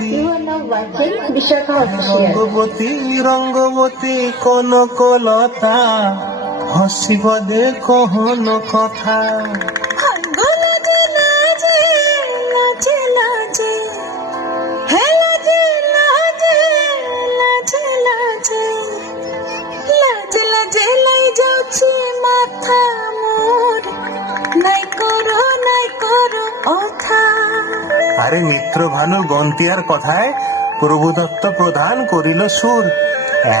You are now watching Vishaka Official. Rangabati Rangabati Kanaklata হসিব দে কহন কথা। আরে মিত্র ভানু গন্তিয়ার কথায় প্রভুদত্ত প্রধান করিল সুর।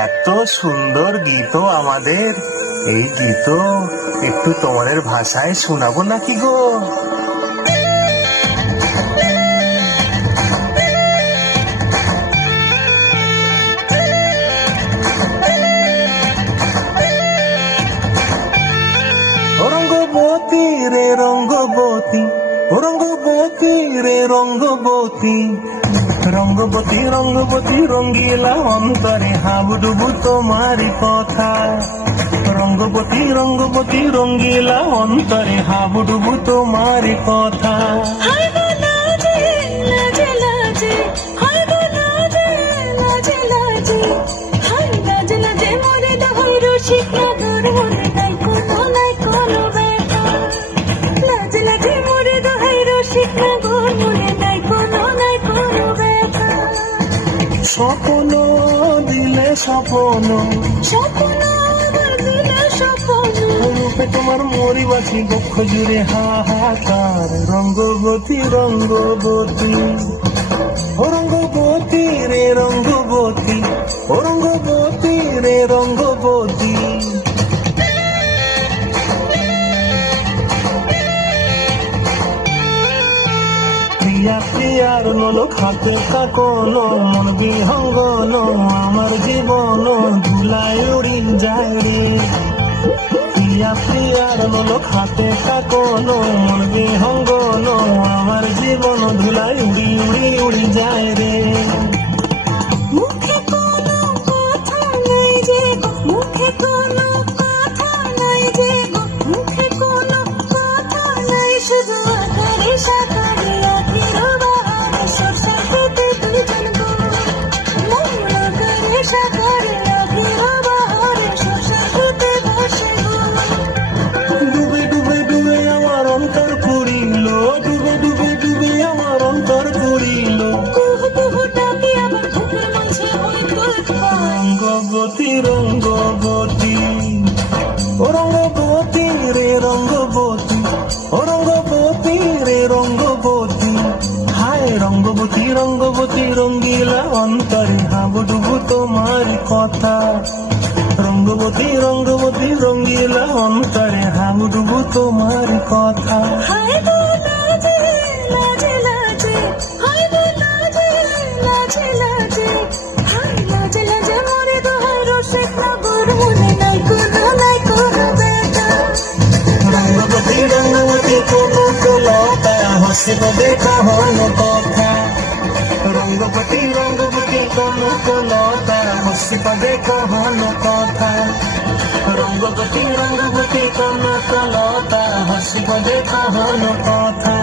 এত সুন্দর গীত আমাদের, এই গীত একটু তোমাদের ভাষায় শোনাবো নাকি গো? রঙ্গবতী রে রঙ্গবতী, রঙ্গবতী রে রঙ্গবতী, রঙ্গবতী রঙ্গবতী রঙ্গিলা অন্তরে হাবুডুবু তোমারি কথা। রঙ্গবতী রঙ্গবতী রঙ্গিলা অন্তরে হাবুডুবু তোমারি কথা। স্বপ্ন দিলে স্বপ্ন, রূপে তোমার মরি বাছি বক্ষ জুড়ে হাহাকার। রঙ্গবতী রঙ্গবতী, ও রঙ্গবতী রে রঙ্গবতী, ও রঙ্গবতী রে রঙ্গবতী। প্রিয়া প্রিয়ার নলক হাতে কাকন, মন বিহঙ্গন আমার জীবন ধুলায় উড়ি যায় রে। প্রিয়া প্রিয়ার নলক হাতে কাকন, মন বিহঙ্গন আমার জীবন ধুলায় উড়ি উড়ি উড়ি যায় রে। রঙ্গবতী রঙ্গবতী, ও রঙ্গবতী রে রঙ্গবতী, ও রঙ্গবতী রে রঙ্গবতী। হায় রঙ্গবতী রঙ্গবতী রঙ্গিলা অন্তরে হাবুডুবু তোমার কথা। রঙ্গবতী রঙ্গবতী রঙ্গিলা অন্তরে হাবুডুবু তোমার কথা। রঙ্গবতী রঙ্গবতী কনকলতা হসিব দে কহন কথা। রঙ্গবতী রঙ্গবতী কনকলতা হসিব দে কহন কথা। রঙ্গবতী রঙ্গবতী কনকলতা হসিব দে কহন কথা।